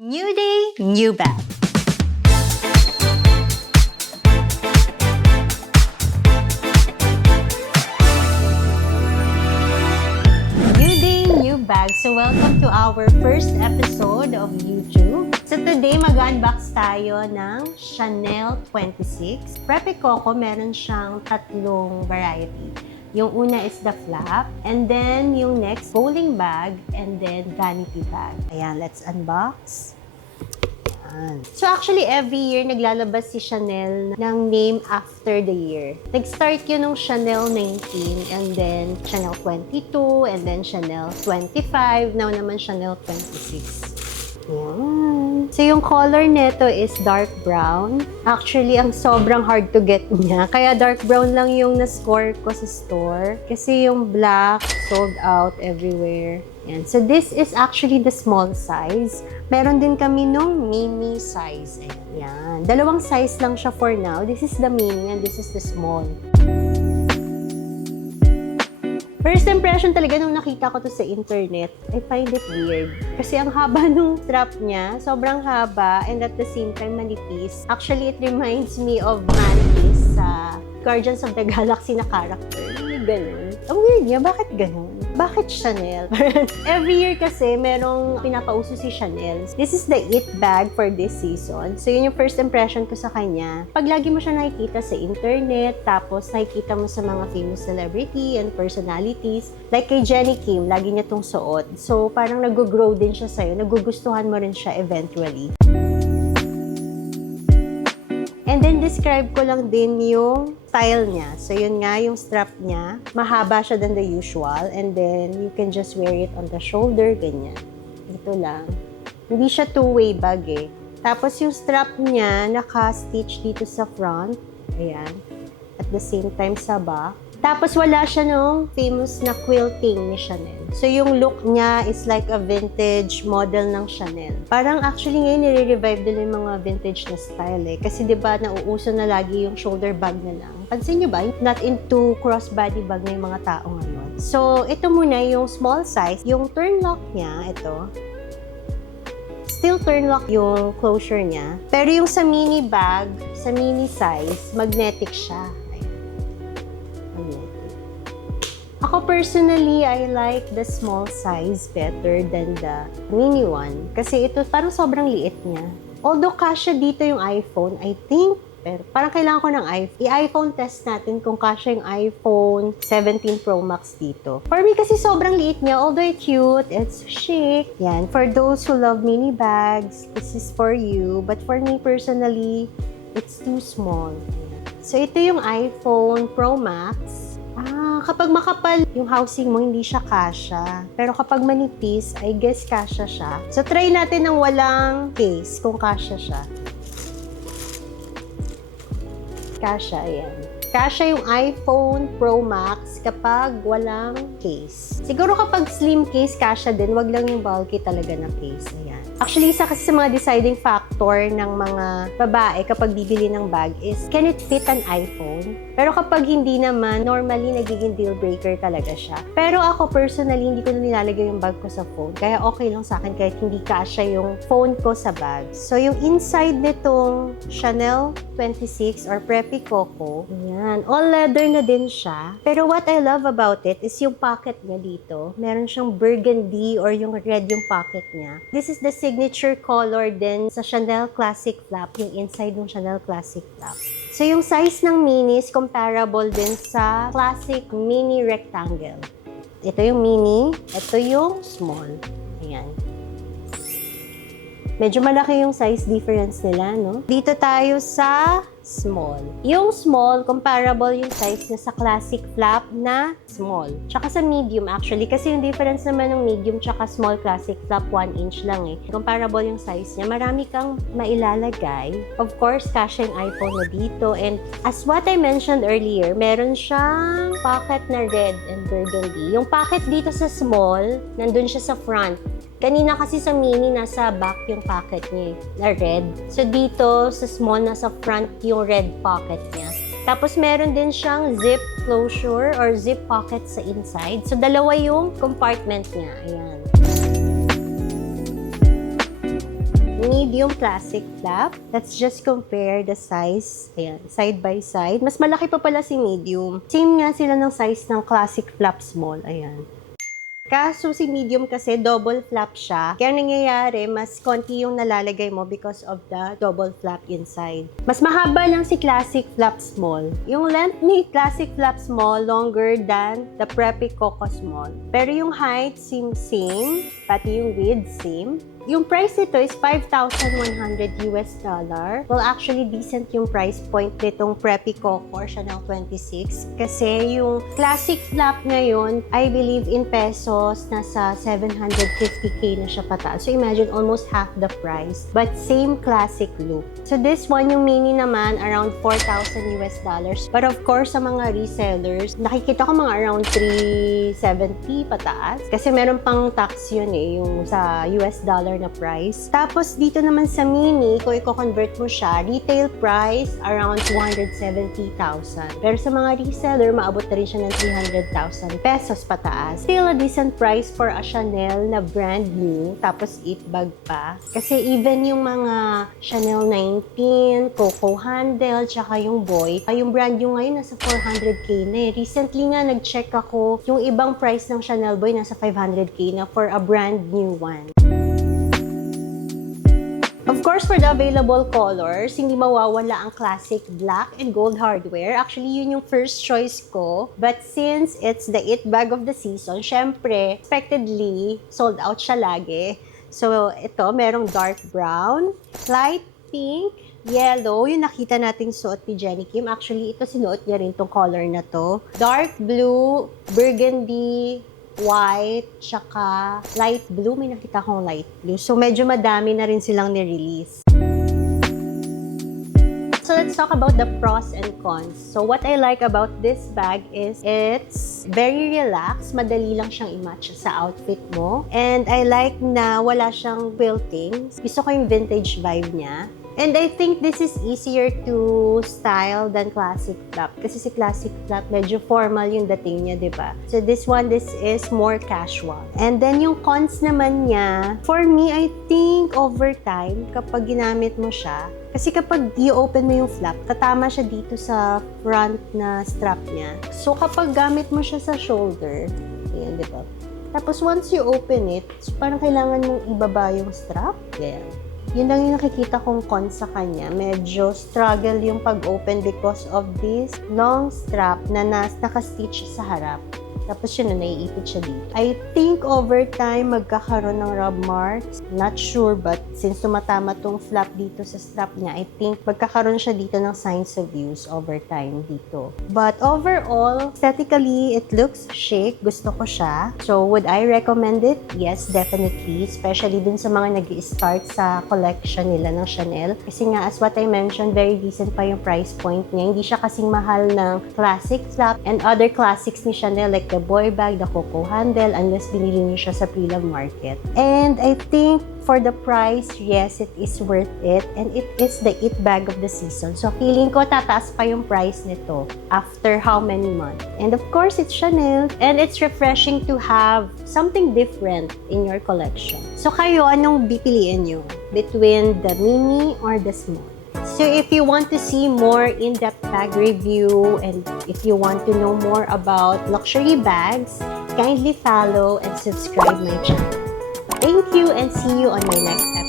New day, new bag. New day, new bag. So welcome to our first episode of YouTube. So today mag-unbox tayo ng Chanel 26. Preppy Coco, meron siyang tatlong variety. Yung una is the flap, and then yung next, bowling bag, and then vanity bag. Ayan, let's unbox. Ayan. So actually, every year naglalabas si Chanel ng name after the year. Nag-start yun nung Chanel 19, and then Chanel 22, and then Chanel 25, now naman Chanel 26. Ayan. So, yung color nito is dark brown. Actually, ang sobrang hard to get niya. Kaya dark brown lang yung na-score ko sa store. Kasi yung black sold out everywhere. Ayan. So, this is actually the small size. Meron din kami nung mini size. Ayan. Dalawang size lang siya for now. This is the mini and this is the small. First impression talaga nung nakita ko to sa internet, I find it weird. Kasi ang haba nung strap niya, sobrang haba, and at the same time manipis. Actually, it reminds me of Mantis sa Guardians of the Galaxy na character. Ganun. Ang weird niya, bakit ganun? Bakit Chanel? Every year kasi, merong pinapauso si Chanel. This is the it bag for this season. So, yun yung first impression ko sa kanya. Pag lagi mo siya nakikita sa internet, tapos nakikita mo sa mga famous celebrity and personalities, like kay Jennie Kim, lagi niya tong suot. So, parang nag-grow din siya sa'yo. Nagugustuhan mo rin siya eventually. And then, describe ko lang din yung style niya. So, yun nga, yung strap niya. Mahaba siya than the usual. And then, you can just wear it on the shoulder, ganyan. Ito lang. Hindi siya two-way bag eh. Tapos, yung strap niya, naka-stitch dito sa front. Ayan. At the same time, sa back. Tapos, wala siya nung famous na quilting ni Chanel. So, yung look niya is like a vintage model ng Chanel. Parang actually ngayon nire-revive nila yung mga vintage na style eh. Kasi diba nauuso na lagi yung shoulder bag na lang. Pansin nyo ba? Not into crossbody bag na yung mga tao ngayon. So, ito muna yung small size. Yung turn lock niya, ito. Still turn lock yung closure niya. Pero yung sa mini bag, sa mini size, magnetic siya. Ako personally, I like the small size better than the mini one. Kasi ito parang sobrang liit niya. Although kasya dito yung iPhone, I think, pero parang kailangan ko ng iPhone. I-iPhone test natin kung kasya yung iPhone 17 Pro Max dito. For me kasi sobrang liit niya, although it's cute, it's chic. Yan, for those who love mini bags, this is for you. But for me personally, it's too small. So ito yung iPhone Pro Max. Kapag makapal yung housing mo, hindi siya kasya. Pero kapag manipis, I guess kasya siya. So, try natin ng walang case kung kasya siya. Kasya, ayan. Kasya yung iPhone Pro Max kapag walang case. Siguro kapag slim case, kasya din. Wag lang yung bulky talaga na case. Ayan. Actually, isa kasi sa mga deciding factor ng mga babae kapag bibili ng bag is, can it fit an iPhone? Pero kapag hindi naman, normally nagiging deal breaker talaga siya. Pero ako personally, hindi ko na nilalagay yung bag ko sa phone. Kaya okay lang sa akin kahit hindi kasya yung phone ko sa bag. So, yung inside nitong Chanel 26 or Preppy Coco, ayan, all leather na din siya. Pero what I love about it is yung pocket niya dito. Meron siyang burgundy or yung red yung pocket niya. This is the signature color din sa Chanel Classic Flap, yung inside ng Chanel Classic Flap. So, yung size ng mini is comparable din sa Classic Mini Rectangle. Ito yung mini, ito yung small. Ayan. Medyo malaki yung size difference nila, no? Dito tayo sa small. Yung small, comparable yung size niya sa classic flap na small. Tsaka sa medium actually, kasi yung difference naman ng medium tsaka small classic flap, 1 inch lang eh. Comparable yung size niya. Marami kang mailalagay. Of course, kasya yung iPhone na dito. And as what I mentioned earlier, meron siyang pocket na red and burgundy. Yung pocket dito sa small, nandun siya sa front. Kanina kasi sa mini, nasa back yung pocket niya, na red. So dito, sa small, nasa front yung red pocket niya. Tapos meron din siyang zip closure or zip pocket sa inside. So dalawa yung compartment niya. Ayan. medium classic flap. Let's just compare the size. Ayan, side by side. Mas malaki pa pala si medium. Same nga sila ng size ng classic flap small. Ayan. Kaso si medium kasi double flap siya. Kaya nangyayari, mas konti yung nalalagay mo because of the double flap inside. Mas mahaba lang si classic flap small. Yung length ni classic flap small longer than the Preppy Coco small. Pero yung height seems same, pati yung width same. Yung price nito is $5,100 US. Well, actually, decent yung price point nitong Preppy Coco or Chanel 26. Kasi yung classic flap ngayon, I believe in pesos, nasa 750k na siya pataas. So imagine, almost half the price. But same classic look. So this one, yung mini naman, around $4,000 US. But of course, sa mga resellers, nakikita ko mga around 370 pataas. Kasi meron pang tax yun yung sa US dollar na price. Tapos dito naman sa mini, kung i-convert mo siya, retail price around 270,000. Pero sa mga reseller, maabot na rin siya ng 300,000 pesos pataas. Still a decent price for a Chanel na brand new, tapos it bag pa. Kasi even yung mga Chanel 19, Coco Handle, tsaka yung Boy, yung brand new ngayon nasa 400k na Recently nga, nag-check ako, yung ibang price ng Chanel Boy nasa 500k na for a brand new one. Of course, for the available colors, hindi mawawala ang classic black and gold hardware. Actually, yun yung first choice ko. But since it's the it bag of the season, syempre, expectedly, sold out siya lagi. So, ito, merong dark brown, light pink, yellow, yung nakita nating suot ni Jenny Kim. Actually, ito sinuot niya rin tong color na to. Dark blue, burgundy, white, tsaka light blue. May nakita akong light blue. So, medyo madami na rin silang nirelease. So, let's talk about the pros and cons. So, what I like about this bag is it's very relaxed. Madali lang siyang i-match sa outfit mo. And I like na wala siyang quilting. Gusto ko yung vintage vibe niya. And I think this is easier to style than classic flap. Kasi si classic flap, medyo formal yung dating niya, di ba? So this is more casual. And then yung cons naman niya, for me, I think over time, kapag ginamit mo siya, kasi kapag i-open mo yung flap, tatama siya dito sa front na strap niya. So kapag gamit mo siya sa shoulder, ayan, di ba? Tapos once you open it, so parang kailangan mong ibaba yung strap. Ganyan. Yun lang yung nakikita kong con sa kanya. Medyo struggle yung pag-open because of this long strap na naka-stitch sa harap. Tapos yun na, naiipit siya dito. I think over time, magkakaroon ng rub marks. Not sure, but since tumatama tong flap dito sa strap niya, I think magkakaroon siya dito ng signs of use over time dito. But overall, aesthetically, it looks chic. Gusto ko siya. So, would I recommend it? Yes, definitely. Especially dun sa mga nag-i-start sa collection nila ng Chanel. Kasi nga, as what I mentioned, very decent pa yung price point niya. Hindi siya kasing mahal ng classic flap and other classics ni Chanel like the Boy bag, the Coco Handle, unless binili niyo siya sa pre-love market. And I think for the price, yes, it is worth it. And it is the it bag of the season. So, feeling ko tataas pa yung price nito after how many months. And of course, it's Chanel. And it's refreshing to have something different in your collection. So, kayo, anong pipiliin nyo? Between the mini or the small? So if you want to see more in-depth bag review and if you want to know more about luxury bags, kindly follow and subscribe my channel. Thank you and see you on my next episode.